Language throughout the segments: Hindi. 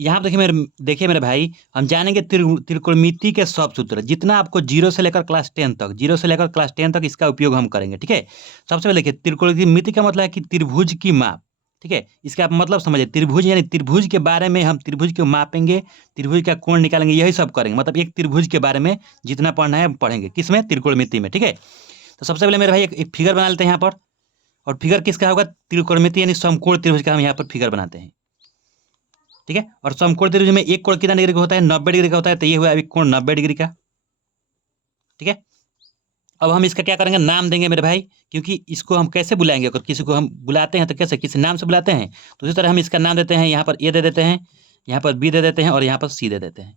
यहाँ देखिए मेरे भाई, हम जानेंगे त्रिकोणमिति के सब सूत्र, जितना आपको जीरो से लेकर क्लास 10 तक इसका उपयोग हम करेंगे। ठीक है, सबसे पहले देखिए, त्रिकोणमिति का मतलब है कि त्रिभुज की माप। ठीक है, इसका आप मतलब समझिए, त्रिभुज यानी त्रिभुज के बारे में हम त्रिभुज को मापेंगे, त्रिभुज का कोण निकालेंगे, यही सब करेंगे। मतलब एक त्रिभुज के बारे में जितना पढ़ना है पढ़ेंगे, किसमें? त्रिकोणमिति में। ठीक है, तो सबसे पहले मेरे भाई एक फिगर बना लेते हैं यहाँ पर। और फिगर किसका होगा? त्रिकोणमिति यानी समकोण त्रिभुज का हम यहाँ पर फिगर बनाते हैं। ठीक है, और समकोण त्रिभुज में एक कोण कितना डिग्री का होता है? 90 डिग्री का होता है। तो ये हुआ एक कोण 90 डिग्री का। ठीक है, अब हम इसका क्या करेंगे? नाम देंगे मेरे भाई, क्योंकि इसको हम कैसे बुलाएंगे? अगर किसी को हम बुलाते हैं तो कैसे? किसी नाम से बुलाते हैं। तो इसी तरह हम इसका नाम देते हैं, यहाँ पर ए दे देते हैं, यहाँ पर बी दे देते हैं और यहाँ पर सी दे देते हैं।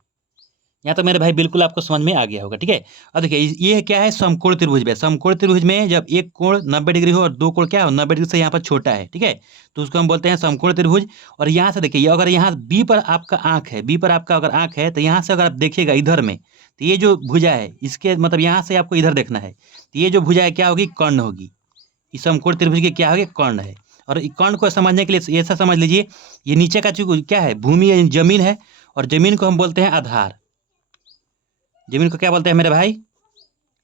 यहाँ तो मेरे भाई बिल्कुल आपको समझ में आ गया होगा। ठीक है, अब देखिए ये क्या है? समकोण त्रिभुज में। समकोण त्रिभुज में जब एक कोण 90 डिग्री हो और दो कोण क्या हो? 90 डिग्री से यहाँ पर छोटा है। ठीक है, तो उसको हम बोलते हैं समकोण त्रिभुज। और यहाँ से देखिए, अगर यहाँ बी पर आपका आंख है, बी पर आपका अगर आंख है, तो यहाँ से अगर आप देखिएगा इधर में, तो ये जो भुजा है, इसके मतलब यहाँ से आपको इधर देखना है, तो ये जो भुजा है क्या होगी? कर्ण होगी। इस समकोण त्रिभुज की क्या होगी? कर्ण है। और कर्ण को समझने के लिए ऐसा समझ लीजिए, ये नीचे का जो क्या है? भूमि है, जमीन है। और जमीन को हम बोलते हैं आधार। जमीन को क्या बोलते हैं मेरे भाई?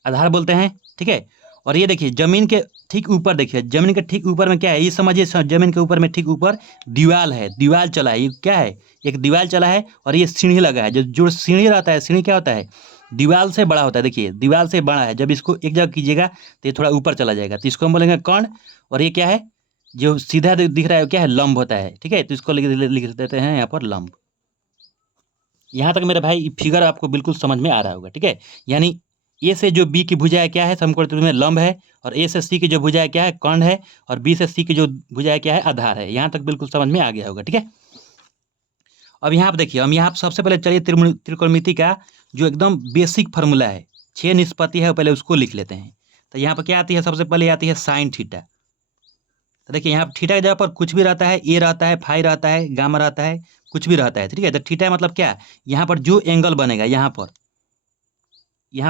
आधार बोलते हैं। ठीक है, और ये देखिए जमीन के ठीक ऊपर, देखिए जमीन के ठीक ऊपर में क्या है? ये समझिए, जमीन के ऊपर में ठीक ऊपर दीवाल है, दीवाल चला है। ये क्या है? एक दीवाल चला है और ये सीढ़ी लगा है। जो जो सीढ़ी रहता है, सीढ़ी क्या होता है? दीवाल से बड़ा होता है। देखिए दीवाल से बड़ा है, जब इसको एक जगह कीजिएगा तो ये थोड़ा ऊपर चला जाएगा, तो इसको हम बोलेंगे कर्ण। और ये क्या है? जो सीधा दिख रहा है क्या है? लंब होता है। ठीक है, तो इसको लिख देते हैं यहाँ पर लंब। यहाँ तक मेरे भाई फिगर आपको बिल्कुल समझ में आ रहा होगा। ठीक है, यानी ए से जो बी की भुजा है क्या है? समकोण त्रिभुज में लंब है। और ए से सी की जो भुजा है क्या है? कर्ण है। और बी से सी की जो भुजा है क्या है? आधार है। यहाँ तक बिल्कुल समझ में आ गया होगा। ठीक है, अब यहाँ पर देखिए, हम यहाँ सबसे पहले चलिए त्रिकोणमिति का जो एकदम बेसिक फार्मूला है, 6 निष्पत्ति है, पहले उसको लिख लेते हैं। तो यहाँ पर क्या आती है? सबसे पहले आती है साइन थीटा। तो देखिए यहाँ थीटा की जगह पर कुछ भी रहता है, ए रहता है, फाई रहता है, गामा रहता है, कुछ भी रहता है। ठीक है, तो थीटा मतलब क्या? यहाँ पर जो एंगल बनेगा, यहाँ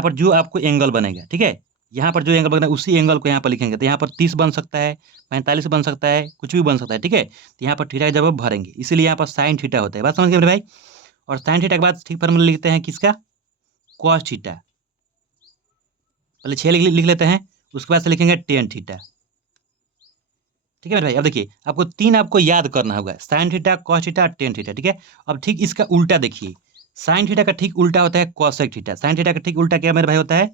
पर जो आपको एंगल बनेगा, ठीक है, यहाँ पर जो एंगल बनेगा उसी एंगल को यहाँ पर लिखेंगे। तो यहाँ पर 30 बन सकता है, 45 बन सकता है, कुछ भी बन सकता है। ठीक है, तो यहाँ पर थीटा की जगह भरेंगे, इसीलिए यहाँ पर साइन थीटा होता है। बात समझ गए मेरे भाई? और साइन थीटा के बाद ठीक फॉर्मूला लिखते हैं किसका? Cos theta. पहले 6 लिख लेते हैं, उसके बाद से लिखेंगे टेन थीटा। ठीक है मेरे भाई, अब देखिए आपको तीन आपको याद करना होगा, sign theta, cos theta, tan theta. ठीक है, अब ठीक इसका उल्टा देखिए, साइन थीटा का ठीक उल्टा होता है कॉसेक थीटा। साइन थीटा का ठीक उल्टा क्या मेरे भाई होता है?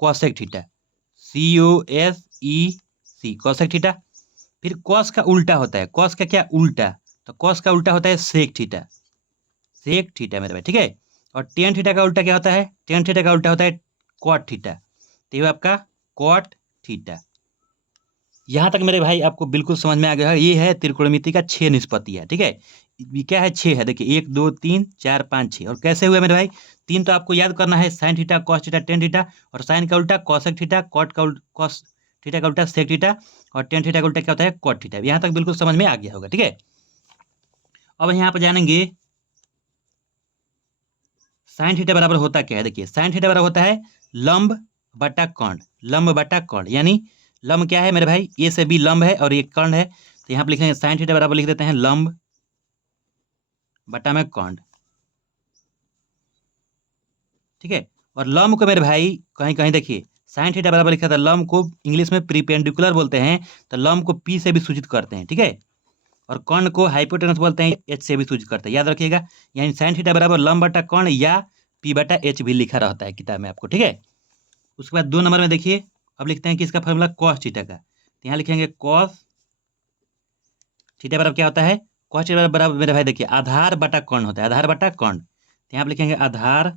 Cosec theta. COSEC, cosec theta. फिर कॉस का उल्टा होता है, कॉस का क्या उल्टा? तो कॉस का उल्टा होता है सेक थीटा। सेक थीटा मेरे भाई। ठीक है, और टेन थीटा का उल्टा क्या होता है? टेन थीटा का उल्टा होता है कॉट थीटा। तो ये आपका कॉट थीटा। यहाँ तक मेरे भाई आपको बिल्कुल समझ में आ गया है। ये है त्रिकोणमिति का 6 निष्पत्ति है। ठीक है, ये क्या है? 6 है। देखिए 1 2 3 4 5 6। और कैसे हुए मेरे भाई? 3 तो आपको याद करना है, sine theta, cos theta, tan theta. और साइन का उल्टा कॉसेक थीटा, कॉस थीटा का उल्टा सेक थीटा, और टेन थीटा का उल्टा क्या होता है? Cot theta. यहाँ तक बिल्कुल समझ में आ गया होगा। ठीक है, अब यहाँ पर जानेंगे साइन थीटा बराबर होता क्या है। देखिए साइन थीटा बराबर होता है लंब बटा कर्ण। लंब बटा कर्ण, यानी लंब क्या है मेरे भाई? ए से बी लंब है और ये कर्ण है। तो यहाँ पर लिखेंगे साइन थीटा बराबर लिख देते हैं लंब बटा में कर्ण। ठीक है, और लंब को मेरे भाई कहीं कहीं देखिए साइन थीटा बराबर लिखा था, लंब को इंग्लिश में प्रीपेंडिकुलर बोलते हैं। तो लंब को पी से भी सूचित करते हैं। ठीक है, और कर्ण को हाइपोटेनस बोलते हैं, एच से भी सूचित करते हैं, याद रखिएगा। यानी साइन थीटा बराबर लंब बटा कर्ण या पी बटा एच भी लिखा रहता है किताब में आपको। ठीक है, उसके बाद 2 नंबर में देखिए, अब लिखते हैं कि इसका फॉर्मूला कॉस थीटा का। तो यहाँ लिखेंगे कॉस थीटा बराबर क्या होता है? कॉस थीटा बराबर मेरे भाई देखिए आधार बटा कर्ण होता है, आधार बटा कर्ण। तो यहाँ पे लिखेंगे आधार,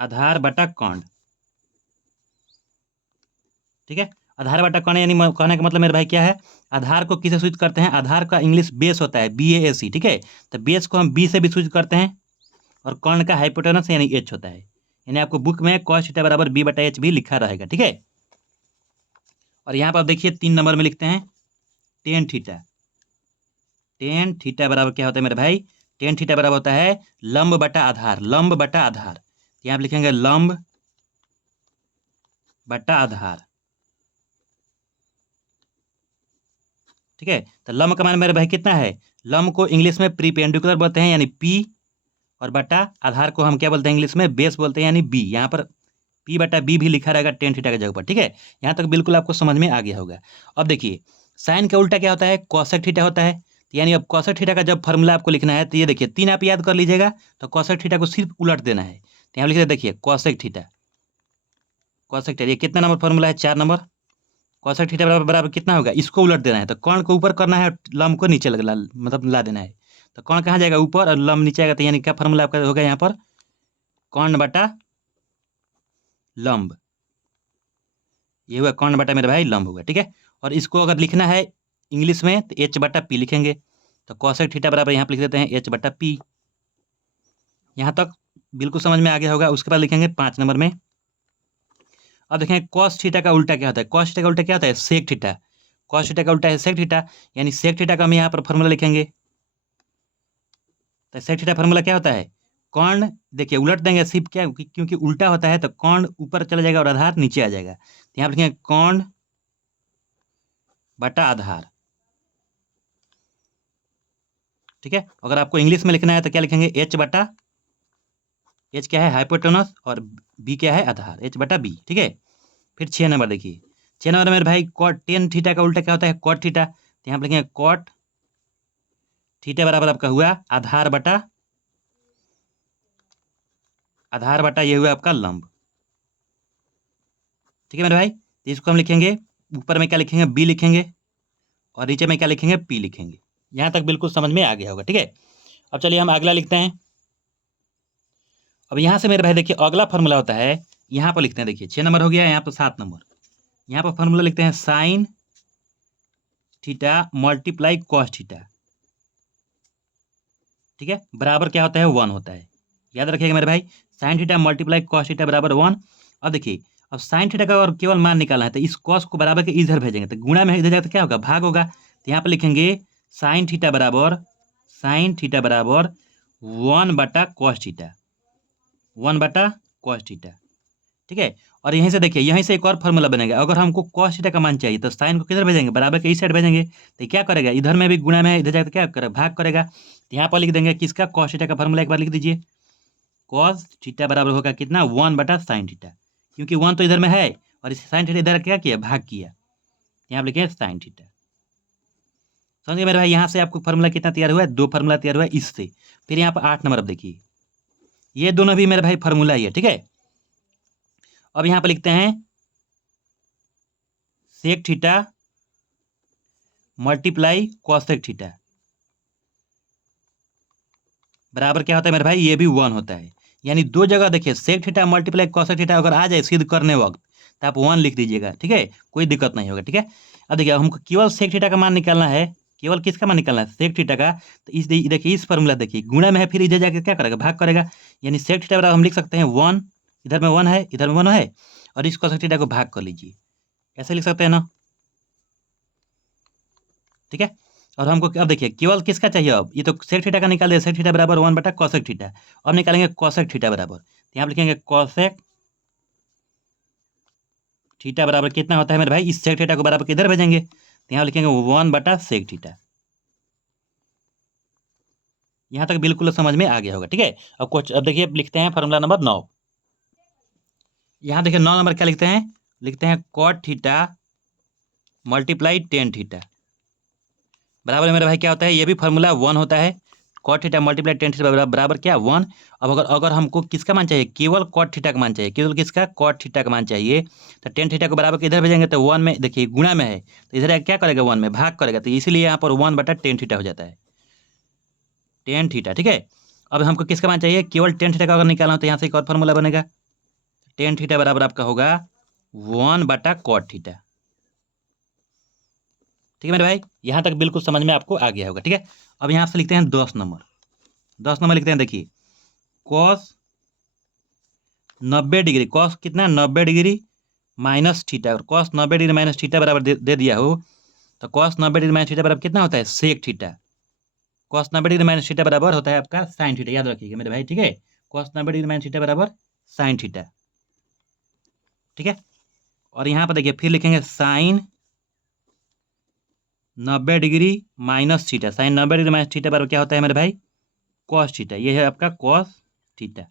आधार बटा कर्ण। ठीक है, आधार बटा कर्ण यानी कहने का मतलब मेरे भाई क्या है? आधार को किसे सूचित करते हैं? आधार का इंग्लिश बेस होता है, BASE। ठीक है, तो बेस को हम बी से भी सूचित करते हैं। और कर्ण का हाइपोटेनस यानी एच होता है। यानी आपको बुक में कॉस थीटा बराबर बी बटा एच भी लिखा रहेगा। ठीक है, और यहाँ पर आप देखिए 3 नंबर में लिखते हैं टेन थीटा। टेन थीटा बराबर क्या होता है मेरे भाई? टेन थीटा बराबर होता है लंब बटा आधार, लंब बटा आधार। तो यहाँ पर लिखेंगे लंब बटा आधार। ठीक है, तो लंब का मान मेरे भाई कितना है? लंब को इंग्लिश में प्रीपेंडिकुलर बोलते हैं यानी पी, और बटा आधार को हम क्या बोलते हैं इंग्लिश में बेस बोलते हैं यानी बी। यहाँ पर पी बटा बी भी लिखा रहेगा टेन थीटा की जगह पर, ठीक है। यहाँ तक बिल्कुल आपको समझ में आ गया होगा। अब देखिए साइन का उल्टा क्या होता है, कॉसेक थीटा होता है। तो यानी अब कॉसेक थीटा का जब फॉर्मूला आपको लिखना है तो ये देखिए 3 आप याद कर लीजिएगा, तो कॉसेक थीटा को सिर्फ उलट देना है। तो यहाँ लिखिए देखिए कॉसेक थीटा, कॉसेक थीटा ये कितना नंबर फॉर्मूला है, 4 नंबर। कॉसेक थीटा बराबर बराबर कितना होगा, इसको उलट देना है, तो कर्ण को ऊपर करना है और लंब को नीचे लगा मतलब ला देना है। तो कर्ण कहाँ जाएगा, ऊपर, और लंब नीचे आएगा। तो यानी क्या फॉर्मूला आपका होगा यहाँ पर, कर्ण बटा लंब। ये हुआ कर्ण बटा मेरे भाई लंब हुआ, ठीक है। और इसको अगर लिखना है इंग्लिश में तो एच बटा पी लिखेंगे। तो कॉसेक थीटा बराबर यहाँ पर लिख देते हैं एच बटा पी। यहाँ तक बिल्कुल समझ में आ गया होगा। उसके बाद लिखेंगे 5 नंबर में। अब देखें कॉस थीटा का उल्टा क्या होता है, कॉस थीटा का उल्टा क्या होता है, सेक थीटा। कॉस थीटा का उल्टा है सेक थीटा, यानी सेक थीटा का हम यहाँ पर फॉर्मूला लिखेंगे। तो सेक थीटा फॉर्मूला क्या होता है, कर्ण देखिए उलट देंगे सिर्फ क्या, क्योंकि उल्टा होता है तो कर्ण ऊपर चला जाएगा और आधार नीचे आ जाएगा। तो यहाँ पर लिखेंगे कर्ण बटा आधार, ठीक है। अगर आपको इंग्लिश में लिखना है तो क्या लिखेंगे, एच बटा, एच क्या है हाइपोटेनस और बी क्या है आधार, एच बटा बी, ठीक है। फिर 6 नंबर देखिए, 6 नंबर मेरे भाई कॉट टेन थीटा का उल्टा क्या होता है, कॉट थीटा। तो यहाँ पर लिखेंगे कॉट थीटा बराबर आपका हुआ आधार बटा, आधार बटा ये हुआ आपका लंब, ठीक है मेरे भाई। तो इसको हम लिखेंगे, ऊपर में क्या लिखेंगे, बी लिखेंगे, और नीचे में क्या लिखेंगे, पी लिखेंगे। यहाँ तक बिल्कुल समझ में आ गया होगा, ठीक है। अब चलिए हम अगला लिखते हैं। अब यहाँ से मेरे भाई देखिए अगला फॉर्मूला होता है, यहाँ पर लिखते हैं, देखिए 6 नंबर हो गया, यहाँ पर 7 नंबर। यहाँ पर फॉर्मूला लिखते हैं sine theta multiply cos theta, ठीक है। बराबर क्या होता है, 1 होता है। याद रखिएगा मेरे भाई, sine theta multiply cos theta बराबर 1। अब देखिए अब साइन थीटा का और केवल मान निकालना है, तो इस कॉस को बराबर के इधर भेजेंगे, तो गुणा में इधर जाएगा तो क्या होगा, भाग होगा। तो यहाँ पर लिखेंगे साइन थीटा बराबर, साइन थीटा बराबर 1 बटा कॉस थीटा, 1 बटा कॉस थीटा, ठीक है। और यहीं से देखिए, यहीं से एक और फॉर्मूला बनेगा। अगर हमको कॉस थीटा का मान चाहिए तो साइन को किधर भेजेंगे, बराबर के इस साइड भेजेंगे। तो क्या करेगा, इधर में भी गुणा में इधर जाकर क्या करेगा, भाग करेगा। तो यहाँ पर लिख देंगे किसका, कॉस थीटा का फॉर्मूला एक बार लिख दीजिए। कॉस थीटा बराबर होगा कितना, 1 बटा साइन थीटा, क्योंकि 1 तो इधर में है और इस साइन थीटा इधर क्या किया, भाग किया। यहाँ पर लिखे साइन थीटा। समझिए मेरे भाई, यहाँ से आपको फॉर्मूला कितना तैयार हुआ है, 2 फॉर्मूला तैयार हुआ है इससे। फिर यहाँ पर 8 नंबर, अब देखिए ये दोनों भी मेरे भाई फॉर्मूला ही है, ठीक है। अब यहाँ पर लिखते हैं sec theta multiply cosec theta बराबर क्या होता है मेरे भाई, ये भी 1 होता है। यानी दो जगह देखिए sec theta multiply cosec theta अगर आ जाए सिद्ध करने वक्त, तो आप 1 लिख दीजिएगा, ठीक है, कोई दिक्कत नहीं होगा, ठीक है। अब देखिए हमको केवल सेक थीटा का मान निकालना है, केवल किसका मान निकालना है, सेक थीटा का। तो इस देखिए इस फॉर्मूला देखिए गुणा में है, फिर इधर जाकर क्या करेगा, भाग करेगा। यानी सेक थीटा बराबर हम लिख सकते हैं 1, इधर में 1 है, इधर में 1 है, और इस कॉसेक थीटा को भाग कर लीजिए, ऐसे लिख सकते हैं ना, ठीक है। और हमको अब देखिए केवल किसका चाहिए, अब ये तो सेक थीटा का निकाल दिया, सेक थीटा बराबर 1 बटा कॉसेक थीटा। अब निकालेंगे कॉसेक थीटा बराबर, तो यहाँ पे लिखेंगे कॉसेक थीटा बराबर कितना होता है मेरे भाई, इस सेक थीटा को बराबर किधर भेजेंगे, तो यहाँ लिखेंगे 1 बटा सेक थीटा। यहाँ तक बिल्कुल समझ में आ गया होगा, ठीक है। अब कुछ अब देखिए लिखते हैं फॉर्मूला नंबर 9। यहाँ देखिए 9 नंबर क्या लिखते हैं, लिखते हैं cot theta multiply tan theta बराबर मेरे भाई क्या होता है, ये भी फॉर्मूला 1 होता है। Cot theta multiply tan theta बराबर क्या, 1। अब अगर अगर हमको किसका मान चाहिए, केवल कॉट थीटा का मान चाहिए, केवल किसका, कॉट थीटा का मान चाहिए, तो टेन थीटा को बराबर के इधर भेजेंगे, तो 1 में देखिए गुणा में है, तो इधर क्या करेगा, 1 में भाग करेगा, तो इसीलिए यहाँ पर 1 बटा टेन थीटा हो जाता है, टेन थीटा, ठीक है। अब हमको किसका मान चाहिए, केवल टेन थीटा का अगर निकालना हो तो यहाँ से एक और फॉर्मूला बनेगा, टेन थीटा बराबर आपका होगा 1 बटा कॉट थीटा, ठीक है मेरे भाई। यहाँ तक बिल्कुल समझ में आपको आ गया होगा, ठीक है। अब यहाँ से लिखते हैं 10 नंबर, 10 नंबर लिखते हैं, देखिए कॉस 90 डिग्री, कॉस कितना 90 डिग्री माइनस थीटा, और कॉस 90 डिग्री माइनस थीटा बराबर दे दिया हो, तो कॉस 90 डिग्री माइनस थीटा बराबर कितना होता है, sec theta. Cos 90 degree minus theta बराबर होता है आपका साइन थीटा, याद रखिएगा मेरे भाई, ठीक है। कॉस 90 डिग्री माइनस थीटा बराबर साइन थीटा, ठीक है। और यहाँ पर देखिए फिर लिखेंगे sine 90 degree minus theta, sine 90 degree minus theta बराबर क्या होता है मेरे भाई, कॉस थीटा। ये है आपका कॉस थीटा,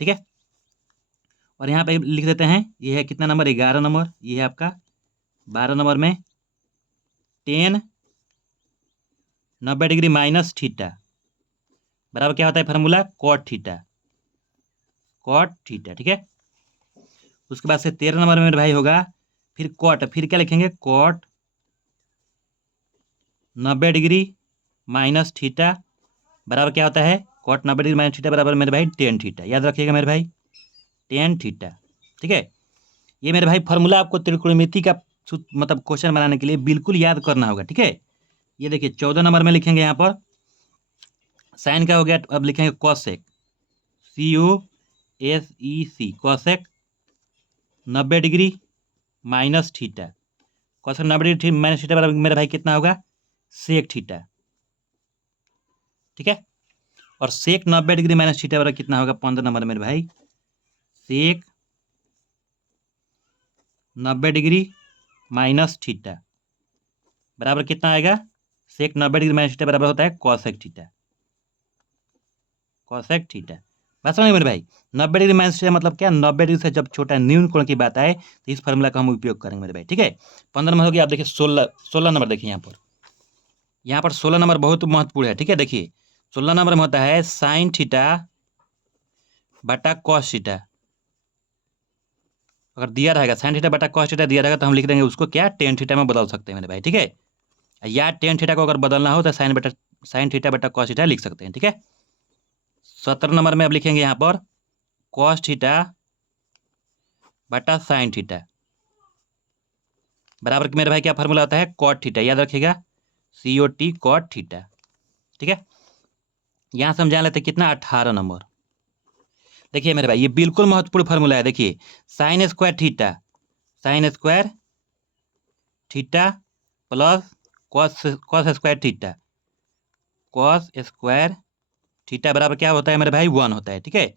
ठीक है। और यहाँ पे लिख देते हैं, ये है कितना नंबर, 11 नंबर, ये है आपका 12 नंबर में 10 90 डिग्री माइनस थीटा बराबर क्या होता है formula, cot theta, cot theta, ठीक है। उसके बाद से 13 नंबर में मेरे भाई होगा फिर कॉट, फिर क्या लिखेंगे, कॉट 90 डिग्री माइनस थीटा बराबर क्या होता है, कॉट 90 डिग्री माइनस थीटा बराबर मेरे भाई टेन थीटा, याद रखिएगा मेरे भाई, टेन थीटा, ठीक है। ये मेरे भाई फार्मूला आपको त्रिकोणमिति का मतलब क्वेश्चन बनाने के लिए बिल्कुल याद करना होगा, ठीक है। ये देखिए 14 नंबर में लिखेंगे यहाँ पर साइन का हो गया, अब लिखेंगे cosec, COSEC, cosec 90 degree minus theta, cosec 90 degree minus theta बराबर मेरे भाई कितना होगा, सेक थीटा, ठीक है। और सेक 90 डिग्री माइनस थीटा बराबर कितना होगा, 15 नंबर मेरे भाई सेक 90 डिग्री माइनस थीटा बराबर कितना आएगा, सेक 90 डिग्री माइनस थीटा बराबर होता है कॉसेक थीटा, कॉसेक थीटा। बात समझ मेरे भाई, 90 डिग्री माइनस थीटा मतलब क्या, 90 डिग्री से जब छोटा न्यून कोण की बात आए तो इस फार्मूला का हम उपयोग करेंगे मेरे भाई, ठीक है। 15 नंबर हो गया। आप देखिए 16 नंबर देखिए यहाँ पर 16 नंबर बहुत महत्वपूर्ण है, ठीक है। देखिए 16 नंबर में होता है साइन थीटा बटा कॉस थीटा, अगर दिया रहेगा साइन थीटा बटा कॉस थीटा दिया रहेगा तो हम लिख देंगे उसको क्या, टेन थीटा में बदल सकते हैं मेरे भाई, ठीक है। या टेन थीटा को अगर बदलना हो तो साइन थीटा बटा कॉस थीटा लिख सकते हैं, ठीक है। 17 नंबर में अब लिखेंगे यहाँ पर कॉस थीटा बटा साइन थीटा बराबर मेरे भाई क्या फार्मूला होता है, कॉट थीटा, याद रखिएगा, COT कॉट थीटा, ठीक है। यहाँ से हम जान लेते हैं कितना, 18 नंबर। देखिए मेरे भाई ये बिल्कुल महत्वपूर्ण फार्मूला है, देखिए sign square theta, sign square theta plus cos cos square theta, cos square theta बराबर क्या होता है मेरे भाई, 1 होता है, ठीक है।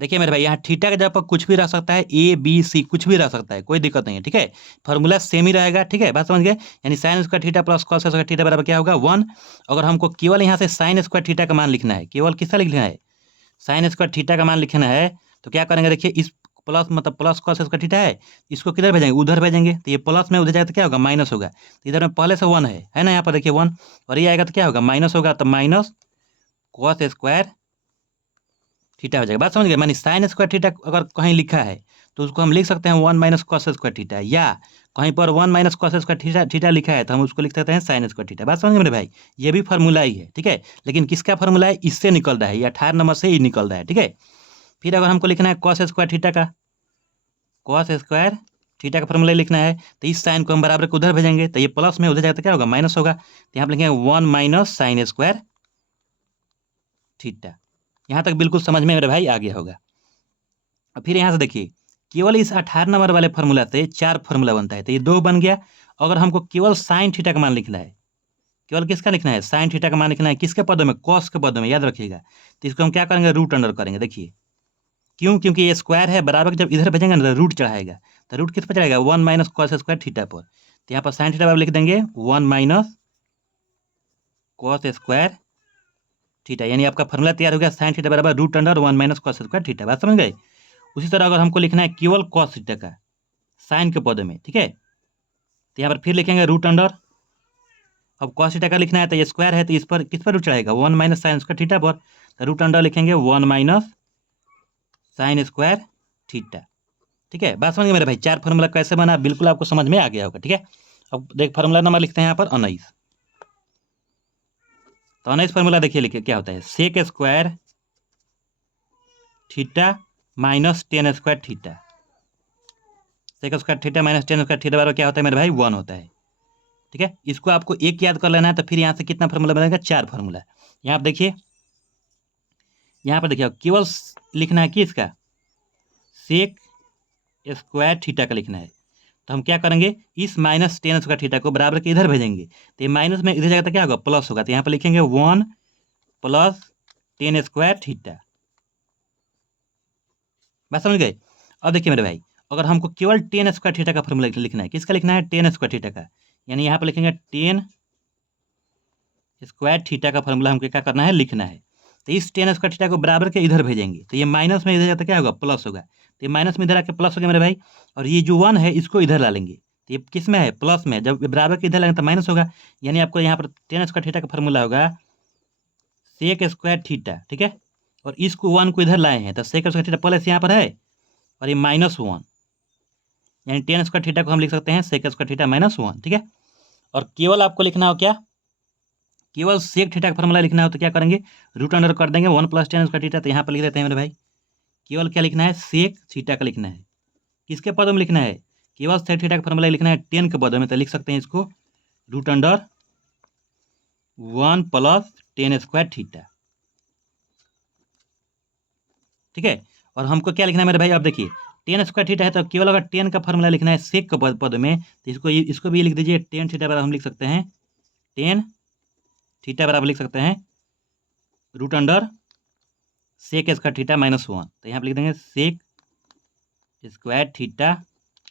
देखिए मेरे भाई यहाँ थीटा के जगह पर कुछ भी रह सकता है, ABC कुछ भी रह सकता है, कोई दिक्कत नहीं है, ठीक है। फार्मूला सेम ही रहेगा, ठीक है, बात समझ गए। यानी sign square theta plus cos square theta बराबर क्या होगा, 1। अगर हमको केवल यहाँ से साइन स्क्वायर थीटा का मान लिखना है, केवल किसका लिखना है, साइन स्क्वायर थीटा का मान लिखना है, तो क्या करेंगे, देखिए इस प्लस मतलब प्लस कॉस स्क्वायर थीटा है, इसको किधर भेजेंगे, उधर भेजेंगे, तो ये प्लस में उधर जाएगा तो क्या होगा, माइनस होगा, तो इधर में पहले से 1 है ना, यहाँ पर देखिए 1, और ये आएगा तो क्या होगा, माइनस होगा, तो माइनस कॉस स्क्वायर थीटा हो जाएगा। बात समझ गए, मानी साइन स्क्वायर थीटा अगर कहीं लिखा है तो उसको हम लिख सकते हैं 1 माइनस कॉस स्क्वायर थीटा, या कहीं पर 1 minus cos square theta theta लिखा है तो हम उसको लिख सकते हैं साइन स्क्वायर थीटा। बात समझ गए मेरे भाई, ये भी फार्मूला ही है, ठीक है। लेकिन किसका फार्मूला है, इससे निकल रहा है, ये 18 नंबर से ही निकल रहा है, ठीक है। फिर अगर हमको लिखना है कॉस स्क्वायर थीटा का, कॉस स्क्वायर थीटा का फॉर्मूला लिखना है, तो इस साइन को हम बराबर को उधर भेजेंगे, तो ये प्लस में उधर जाएगा तो क्या होगा, माइनस होगा, तो यहाँ पे लिखेंगे 1 माइनस साइन स्क्वायर थीटा। यहाँ तक बिल्कुल समझ में मेरे भाई आ गया होगा। और फिर यहाँ से देखिए केवल इस 18 नंबर वाले फार्मूला से 4 फार्मूला बनता है, तो ये 2 बन गया। अगर हमको केवल साइन थीटा का मान लिखना है, केवल किसका लिखना है, साइन थीटा का मान लिखना है, किसके पदों में, कॉस के पदों में, याद रखिएगा। तो इसको हम क्या करेंगे, रूट अंडर करेंगे, देखिए क्यों, क्योंकि ये स्क्वायर है, बराबर जब इधर भेजेंगे ना तो रूट चढ़ाएगा, तो रूट किस पर चढ़ाएगा, 1 माइनस कॉस स्क्वायर थीटा पर, तो यहाँ पर साइन थीटा बराबर लिख देंगे 1 माइनस कॉस स्क्वायर थीटा, यानी आपका फॉर्मूला तैयार हो गया, साइन थीटा बराबर root under 1 minus cos square theta. बात समझ गए। उसी तरह अगर हमको लिखना है केवल कॉस थीटा का साइन के पद में, ठीक है, तो यहाँ पर फिर लिखेंगे रूट अंडर, अब कॉस थीटा का लिखना है तो ये स्क्वायर है, तो इस पर किस पर रूट चढ़ाएगा, 1 माइनस साइन स्क्वायर थीटा पर, तो रूट अंडर लिखेंगे 1 माइनस साइन स्क्वायर थीटा, ठीक है। बात समझिए मेरे भाई, 4 फार्मूला कैसे बना बिल्कुल आपको समझ में आ गया होगा, ठीक है। अब देख फार्मूला नंबर लिखते हैं यहाँ पर 19, तो 19 फार्मूला देखिए लिखिए क्या होता है, sec square theta minus tan square theta, sec square theta minus tan square theta बराबर क्या होता है मेरे भाई, 1 होता है, ठीक है। इसको आपको एक याद कर लेना है, तो फिर यहाँ से कितना फार्मूला बनेगा, 4 फार्मूला। यहाँ आप देखिए, यहाँ पर देखिए केवल लिखना है कि इसका सेक स्क्वायर थीटा का लिखना है, तो हम क्या करेंगे, इस माइनस टेन स्क्वायर थीटा को बराबर के इधर भेजेंगे, तो ये माइनस में इधर जाएगा तो क्या होगा, प्लस होगा, तो यहाँ पर लिखेंगे 1 प्लस टेन स्क्वायर थीटा। बात समझ गए। अब देखिए मेरे भाई, अगर हमको केवल टेन स्क्वायर थीटा का फॉर्मूला लिखना है, किसका लिखना है, टेन स्क्वायर थीटा का, यानी यहाँ पर लिखेंगे टेन स्क्वायर थीटा का फॉर्मूला हमको क्या करना है, लिखना है। तो इस टेन स्क्वायर थीटा को बराबर के इधर भेजेंगे, तो ये माइनस में इधर जाता क्या होगा, प्लस होगा। तो ये माइनस में इधर आके प्लस हो गया मेरे भाई, और ये जो 1 है इसको इधर ला लेंगे, तो ये किस में है, प्लस में। जब बराबर के इधर लाएंगे तो माइनस होगा, यानी आपको यहाँ पर टेन स्क्वायर थीटा का फॉर्मूला होगा सेक स्क्वायर थीटा, ठीक है। और इसको 1 को इधर लाए हैं तो सेक स्क्वायर थीटा प्लस यहाँ पर है, और ये -1, यानी टेन स्क्वायर थीटा को हम लिख सकते हैं सेक स्क्वायर थीटा -1, ठीक है। और केवल आपको लिखना हो क्या, केवल सेक थीटा का फॉर्मूला लिखना हो तो क्या करेंगे, रूट अंडर कर देंगे 1 + टेन स्क्वायर थीटा। तो यहाँ पर लिख देते हैं मेरे भाई, केवल क्या लिखना है, सेक थीटा का लिखना है। किसके पदों में लिखना है, केवल सेक थीटा का फॉर्मूला लिखना है 10 के पदों में, तो लिख सकते हैं इसको root under 1 + tan square theta, ठीक है। और हमको क्या लिखना है मेरे भाई, अब देखिए टेन स्क्वायर थीटा है तो केवल अगर 10 का फॉर्मूला लिखना है सेक के पद में, तो इसको भी लिख दीजिए, टेन थीटा बराबर हम लिख सकते हैं, टेन थीटा बराबर लिख सकते हैं root under sec square theta -1। तो यहाँ पर लिख देंगे सेक स्क्वायर थीटा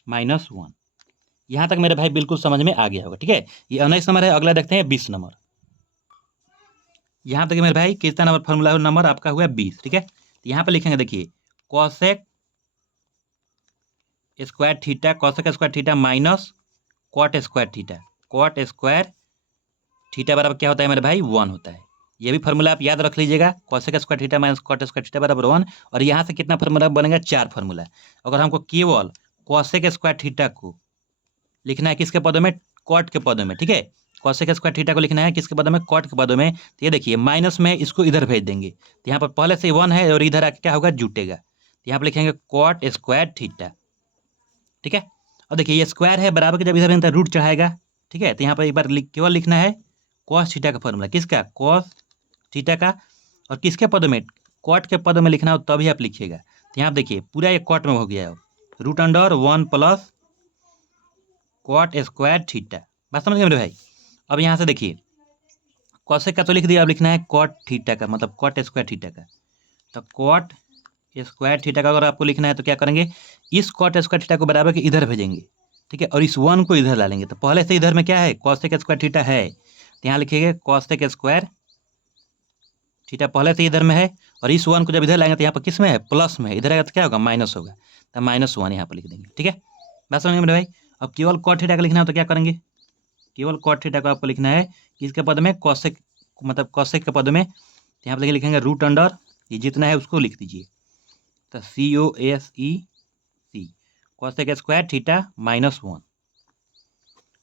-1। यहाँ तक मेरे भाई बिल्कुल समझ में आ गया होगा, ठीक है। ये 19 नंबर है, अगला देखते हैं 20 नंबर। यहाँ तक मेरे भाई कितना नंबर फॉर्मूला नंबर आपका हुआ 20, ठीक है। तो यहाँ पर लिखेंगे, देखिए cosec square theta, cosec square theta minus cot square theta, cot square theta बराबर क्या होता है मेरे भाई, 1 होता है। ये भी फार्मूला आप याद रख लीजिएगा, cosec square theta minus cot square theta बराबर 1। और यहाँ से कितना फार्मूला बनेगा, 4 फार्मूला। अगर हमको केवल कॉसेक स्क्वायर थीटा को लिखना है किसके पदों में, कॉट के पदों में, ठीक है। कॉसेक स्क्वायर थीटा को लिखना है किसके पदों में, कॉट के पदों में। तो ये देखिए माइनस में इसको इधर भेज देंगे, तो यहाँ पर पहले से 1 है और इधर आके क्या होगा, जुटेगा। तो यहाँ पर लिखेंगे कॉट स्क्वायर थीटा, ठीक है। और देखिए ये स्क्वायर है, बराबर के जब इधर बनता है रूट चढ़ाएगा, ठीक है। तो यहाँ पर एक बार केवल लिखना है कॉस थीटा का फॉर्मूला, किसका, कॉस थीटा का। और किसके पदों में, कॉट के पदों में लिखना हो तभी आप लिखिएगा। तो यहाँ पर देखिए पूरा ये कॉट में हो गया है, root under 1 + cot square theta. बात समझ गए मेरे भाई। अब यहाँ से देखिए कॉसेक का तो लिख दिया, अब लिखना है कॉट थीटा का, मतलब कॉट स्क्वायर थीटा का। तो कॉट स्क्वायर थीटा का अगर आपको लिखना है तो क्या करेंगे, इस कॉट स्क्वायर थीटा को बराबर के इधर भेजेंगे, ठीक है। और इस 1 को इधर ला लेंगे, तो पहले से इधर में क्या है, कॉसेक स्क्वायर थीटा है, तो यहाँ लिखिएगा कॉसेक स्क्वायर थीटा पहले से इधर में है। और इस 1 को जब इधर लाएंगे तो यहाँ पर किस में है, प्लस में है, इधर आएगा तो क्या होगा, माइनस होगा। तो -1 यहाँ पर लिख देंगे, ठीक है। बात समझ मेरे भाई। अब केवल कॉट थीटा का लिखना हो तो क्या करेंगे, केवल कॉट थीटा को आपको लिखना है किसके पद में, कॉसेक, मतलब कॉसेक के पद में। तो यहाँ पर देखिए लिखेंगे रूट अंडर, ये जितना है उसको लिख दीजिए, तो COSEC कॉसेक स्क्वायर थीटा -1,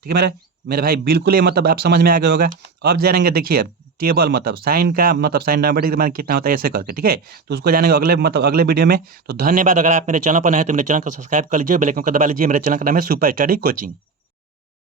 ठीक है मेरे भाई। बिल्कुल ये मतलब आप समझ में आ गया होगा। अब जानेंगे देखिए टेबल, मतलब साइन का, मतलब साइन डायमेट्रिक मान कितना होता है ऐसे करके, ठीक है। तो उसको जानेंगे अगले, मतलब अगले वीडियो में। तो धन्यवाद। अगर आप मेरे चैनल पर नए हैं तो मेरे चैनल को सब्सक्राइब कर लीजिए, बेल आइकन को दबा लीजिए। मेरे चैनल का नाम है सुपर स्टडी कोचिंग।